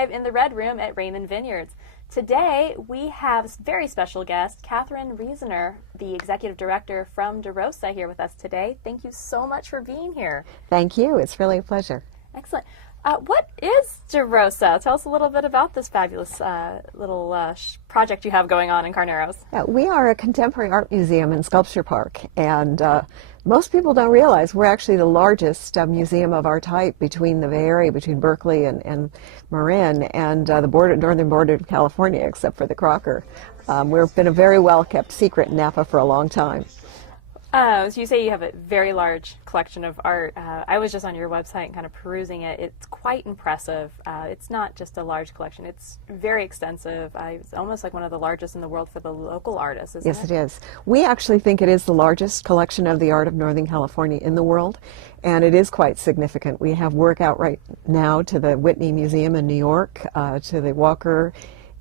live in the Red Room at Raymond Vineyards. Today, we have a very special guest, Catherine Riesener, the Executive Director from DiRosa, here with us today. Thank you so much for being here. Thank you. It's really a pleasure. Excellent. What is DiRosa? Tell us a little bit about this fabulous little project you have going on in Carneros. Yeah, we are a contemporary art museum and sculpture park, and most people don't realize we're actually the largest museum of our type between the Bay Area, between Berkeley and Marin, and the northern border of California, except for the Crocker. We've been a very well-kept secret in Napa for a long time. So you say you have a very large collection of art. I was just on your website and kind of perusing it. It's quite impressive. It's not just a large collection. It's very extensive. It's almost like one of the largest in the world for the local artists, isn't it? Yes, it is. We actually think it is the largest collection of the art of Northern California in the world, and it is quite significant. We have work out right now to the Whitney Museum in New York, to the Walker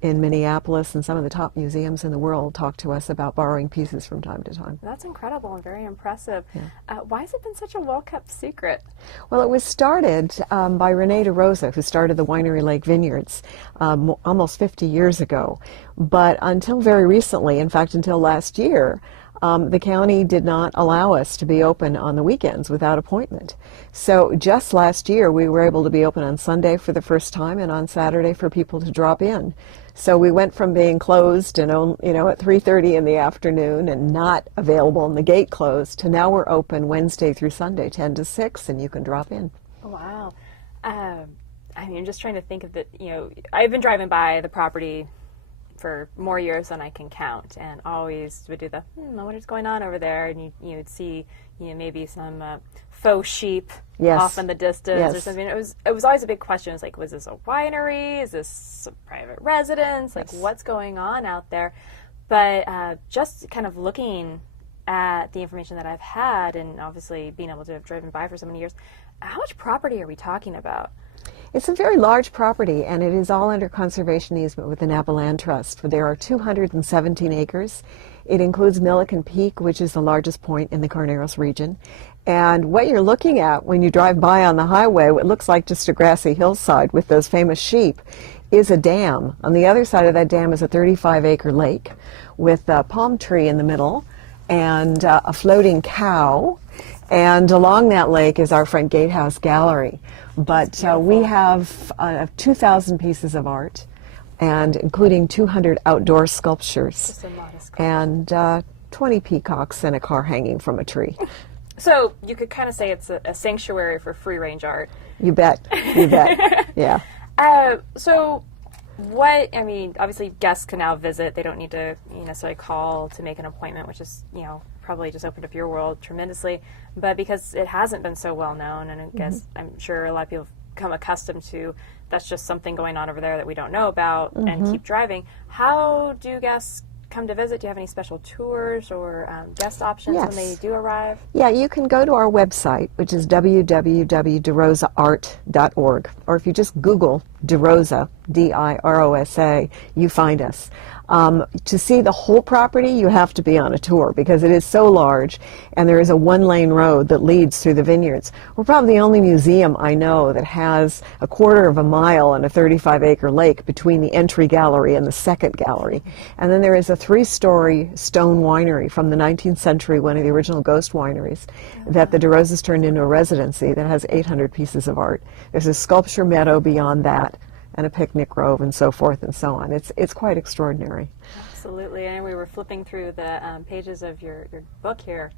in Minneapolis, and some of the top museums in the world talk to us about borrowing pieces from time to time. That's incredible and very impressive. Yeah. Why has it been such a well-kept secret? Well, it was started by Renee DiRosa, who started the Winery Lake Vineyards almost 50 years ago. But until very recently, in fact until last year, the county did not allow us to be open on the weekends without appointment. So just last year we were able to be open on Sunday for the first time and on Saturday for people to drop in. So we went from being closed and at 3:30 in the afternoon and not available and the gate closed to now we're open Wednesday through Sunday 10 to 6 and you can drop in. Wow. I mean, I'm just trying to think of the, I've been driving by the property for more years than I can count, and always would do the, I wonder what's going on over there, and you'd see, maybe some faux sheep off in the distance or something. It was always a big question. It was like, was this a winery? Is this a private residence? Like, what's going on out there? But just kind of looking at the information that I've had, and obviously being able to have driven by for so many years, how much property are we talking about? It's a very large property, and it is all under conservation easement with the Napa Land Trust. There are 217 acres. It includes Milliken Peak, which is the largest point in the Carneros region. And what you're looking at when you drive by on the highway, what looks like just a grassy hillside with those famous sheep, is a dam. On the other side of that dam is a 35-acre lake with a palm tree in the middle and a floating cow. And along that lake is our front gatehouse gallery. But we have 2,000 pieces of art, and including 200 outdoor sculptures, and 20 peacocks and a car hanging from a tree. So you could kind of say it's a sanctuary for free-range art. You bet. You bet. Yeah. So obviously guests can now visit. They don't need to necessarily call to make an appointment, which is, probably just opened up your world tremendously. But because it hasn't been so well known, and I guess I'm sure a lot of people have become accustomed to that's just something going on over there that we don't know about and keep driving. How do guests come to visit? Do you have any special tours or guest options when they do arrive? Yeah, you can go to our website, which is www.dirosaart.org, or if you just Google DiRosa, D-I-R-O-S-A, you find us. To see the whole property, you have to be on a tour because it is so large, and there is a one-lane road that leads through the vineyards. We're probably the only museum I know that has a quarter of a mile and a 35-acre lake between the entry gallery and the second gallery. And then there is a 3-story stone winery from the 19th century, one of the original ghost wineries, that the DiRosas turned into a residency that has 800 pieces of art. There's a sculpture meadow beyond that, and a picnic grove, and so forth and so on. It's quite extraordinary. Absolutely, and we were flipping through the pages of your book here.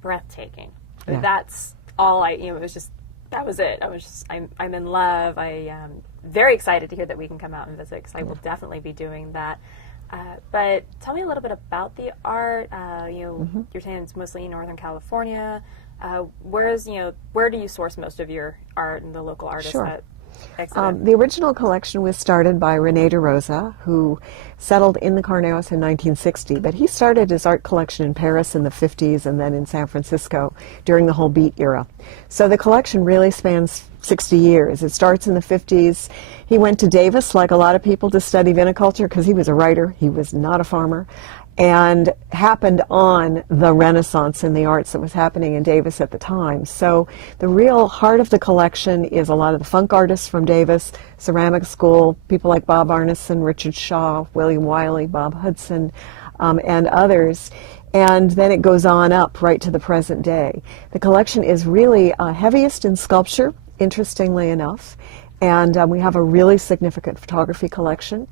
Breathtaking. Yeah. That's all it was just, that was it. I'm in love. I am very excited to hear that we can come out and visit, because I will definitely be doing that. But tell me a little bit about the art. You're saying it's mostly in Northern California. Where do you source most of your art and the local artists? Sure. The original collection was started by Renee DiRosa, who settled in the Carneros in 1960, but he started his art collection in Paris in the 50s and then in San Francisco during the whole Beat era. So the collection really spans 60 years. It starts in the 50s. He went to Davis, like a lot of people, to study viniculture because he was a writer. He was not a farmer. and happened on the Renaissance in the arts that was happening in Davis at the time. So the real heart of the collection is a lot of the funk artists from Davis, ceramic school, people like Bob Arneson, Richard Shaw, William Wiley, Bob Hudson, and others. And then it goes on up right to the present day. The collection is really heaviest in sculpture, interestingly enough, and we have a really significant photography collection.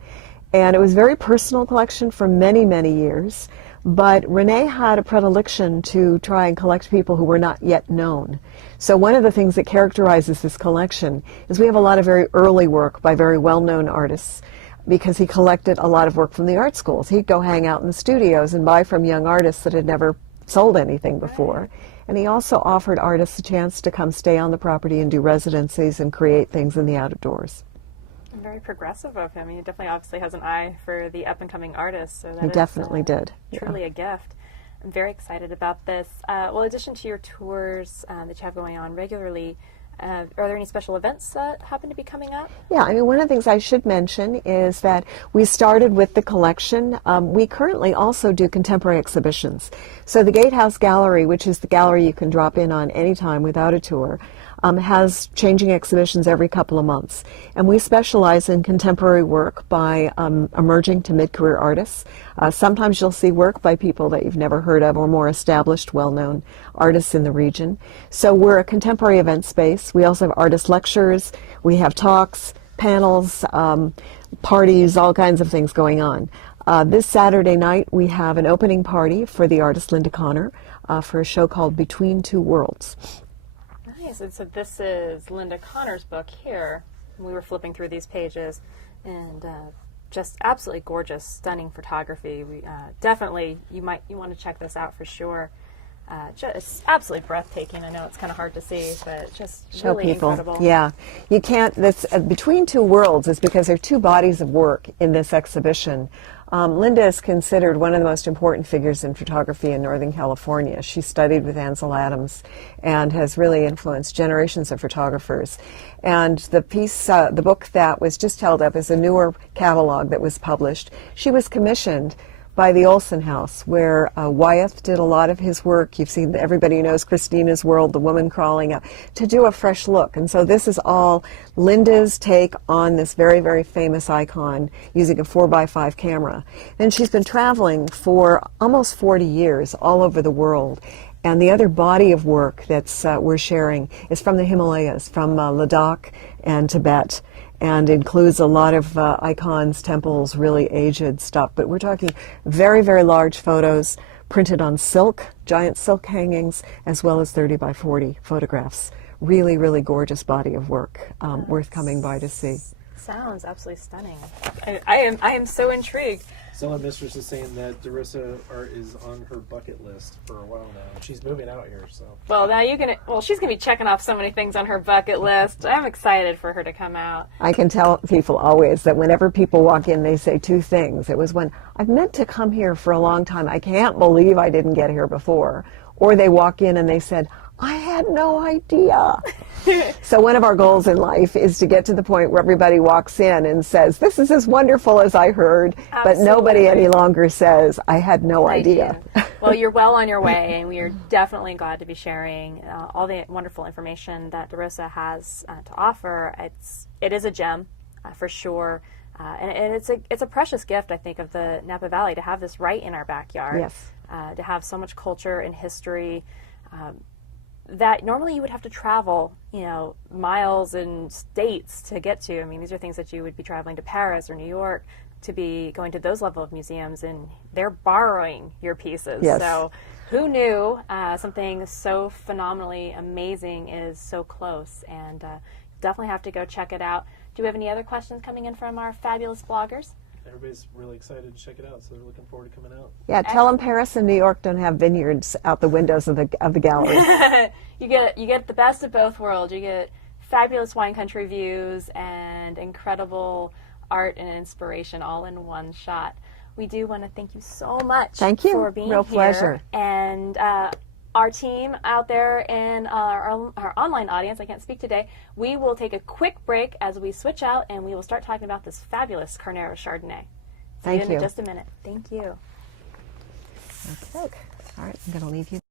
And it was a very personal collection for many, many years. But Renee had a predilection to try and collect people who were not yet known. So one of the things that characterizes this collection is we have a lot of very early work by very well-known artists, because he collected a lot of work from the art schools. He'd go hang out in the studios and buy from young artists that had never sold anything before. And he also offered artists a chance to come stay on the property and do residencies and create things in the outdoors. Very progressive of him. He definitely obviously has an eye for the up-and-coming artists. So that He definitely did. Truly a gift. I'm very excited about this. Well, in addition to your tours that you have going on regularly, are there any special events that happen to be coming up? Yeah, I mean, one of the things I should mention is that we started with the collection. We currently also do contemporary exhibitions. So the Gatehouse Gallery, which is the gallery you can drop in on anytime without a tour, has changing exhibitions every couple of months. And we specialize in contemporary work by emerging to mid-career artists. Sometimes you'll see work by people that you've never heard of or more established, well-known artists in the region. So we're a contemporary event space. We also have artist lectures. We have talks, panels, parties, all kinds of things going on. This Saturday night we have an opening party for the artist Linda Connor for a show called Between Two Worlds. Nice. And so this is Linda Connor's book here. We were flipping through these pages, and just absolutely gorgeous, stunning photography. We definitely, you want to check this out for sure. Just absolutely breathtaking. I know it's kind of hard to see, but just show really people. Incredible. Yeah, you can't. This Between Two Worlds is because there are two bodies of work in this exhibition. Linda is considered one of the most important figures in photography in Northern California. She studied with Ansel Adams and has really influenced generations of photographers. And the piece, the book that was just held up is a newer catalog that was published. She was commissioned by the Olson House, where Wyeth did a lot of his work. You've seen, everybody knows Christina's World, The Woman Crawling Up, to do a fresh look. And so this is all Linda's take on this very, very famous icon using a 4x5 camera. And she's been traveling for almost 40 years all over the world. And the other body of work that's we're sharing is from the Himalayas, from Ladakh and Tibet, and includes a lot of icons, temples, really aged stuff. But we're talking very, very large photos printed on silk, giant silk hangings, as well as 30 by 40 photographs. Really, really gorgeous body of work, worth coming by to see. Sounds absolutely stunning. I am so intrigued. Someone Mistress is saying that DiRosa art is on her bucket list for a while now, and she's moving out here, so. Well, now she's gonna be checking off so many things on her bucket list. I'm excited for her to come out. I can tell people always that whenever people walk in, they say two things. It was when, I've meant to come here for a long time. I can't believe I didn't get here before. Or they walk in and they said, I had no idea. So one of our goals in life is to get to the point where everybody walks in and says, this is as wonderful as I heard, Absolutely. But nobody any longer says, I had no idea. Well, you're well on your way, and we are definitely glad to be sharing all the wonderful information that DiRosa has to offer. It is a gem, for sure. And it's a precious gift, I think, of the Napa Valley to have this right in our backyard. Yes. To have so much culture and history that normally you would have to travel, miles and states to get to. I mean, these are things that you would be traveling to Paris or New York to be going to those level of museums, and they're borrowing your pieces. Yes. So who knew something so phenomenally amazing is so close, and definitely have to go check it out. Do we have any other questions coming in from our fabulous bloggers? Everybody's really excited to check it out, so they're looking forward to coming out. Yeah, tell them Paris and New York don't have vineyards out the windows of the gallery. You get the best of both worlds. You get fabulous wine country views and incredible art and inspiration all in one shot. We do want to thank you so much Thank you. for being Real here. pleasure. And our team out there and our online audience, I can't speak today, we will take a quick break as we switch out, and we will start talking about this fabulous Carnero Chardonnay. See Thank you in you. just a minute. Thank you. Okay. All right, I'm going to leave you.